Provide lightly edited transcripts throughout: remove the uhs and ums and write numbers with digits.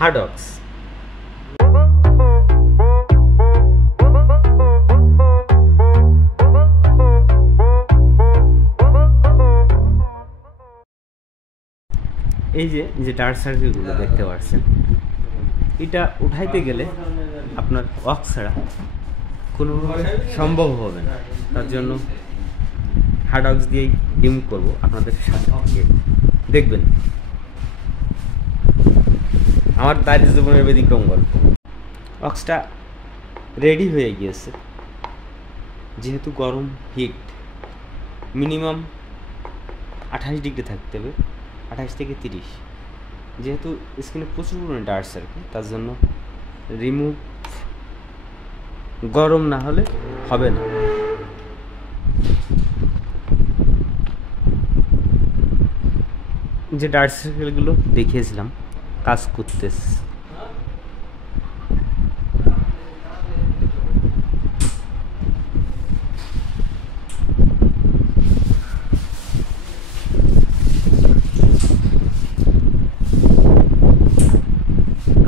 হার্ডক্স। এই যে ডার্ক সার্কেলগুলো দেখতে পাচ্ছেন, এটা উঠাইতে গেলে আপনার ওয়াক্স ছাড়া কোনো সম্ভব হবে না। তার জন্য হার্ডক্স দিয়েই রিমুভ করবো আপনাদের সাথে। দেখবেন আমার দাঁড়িয়ে জীবনের ব্যতিক্রম গল্প। ওয়াক্সটা রেডি হয়ে গিয়েছে, যেহেতু গরম হিট মিনিমাম 28 ডিগ্রি থাকতে হবে, 28 থেকে 30। যেহেতু স্কিনে প্রচুর পরিমাণে ডার্ক সার্কেল, তার জন্য রিমুভ গরম না হলে হবে না। যে ডার্ক সার্কেলগুলো দেখিয়েছিলাম কাজ করতেছে।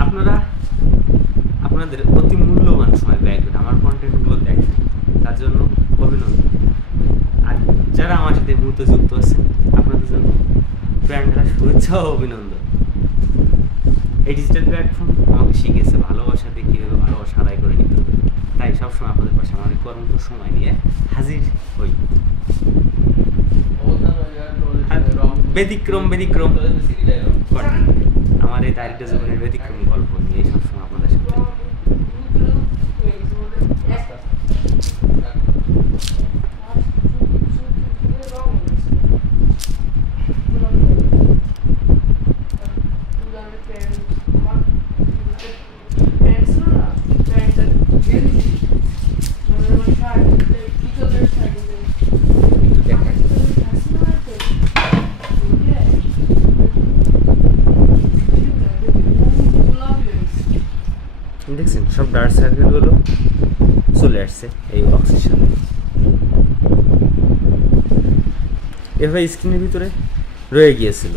আপনারা আপনাদের অতি মূল্যবান সময় ব্যয় করে আমার কন্টেন্টগুলো দেখেন, তার জন্য অভিনন্দন। আর যারা আমার সাথে মুহূর্তে যুক্ত আছেন, আপনাদের জন্য প্রাণঢালা শুভেচ্ছা ও অভিনন্দন। এই ডিজিটাল প্ল্যাটফর্ম আমাকে শিখিয়েছে ভালোবাসা দিয়ে কীভাবে ভালোবাসা আদায় করে নিতে হবে। তাই সবসময় আপনাদের পাশে আমাদের কর্মঠ সময় নিয়ে হাজির হই। ব্যতিক্রম আমার এই দারিদ্র জীবনের ব্যতিক্রম গল্প নিয়ে সবসময় আপনাদের সাথে। দেখছেন সব ডার্ক সার্কেলগুলো চলে আসছে এই ওয়াক্সের সাথে। এভাবে স্কিনের ভিতরে রয়ে গিয়েছিল।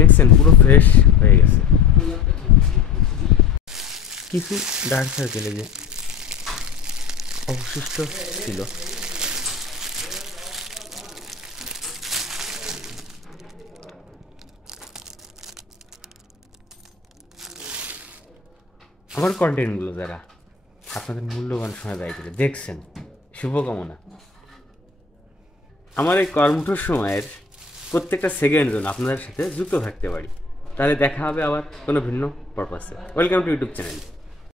দেখছেন পুরো ফ্রেশ হয়ে গেছে। কিছু ডার্ক সার্কেলে যে অবশিষ্ট ছিল আমার কন্টেন্টগুলো যারা আপনাদের মূল্যবান সময় ব্যয় করে দেখছেন, শুভকামনা। আমার এই কর্মঠ সময়ের প্রত্যেকটা সেকেন্ড জন্য আপনাদের সাথে যুক্ত থাকতে পারি। তাহলে দেখা হবে আবার কোনো ভিন্ন পারপাসে। Welcome to YouTube channel.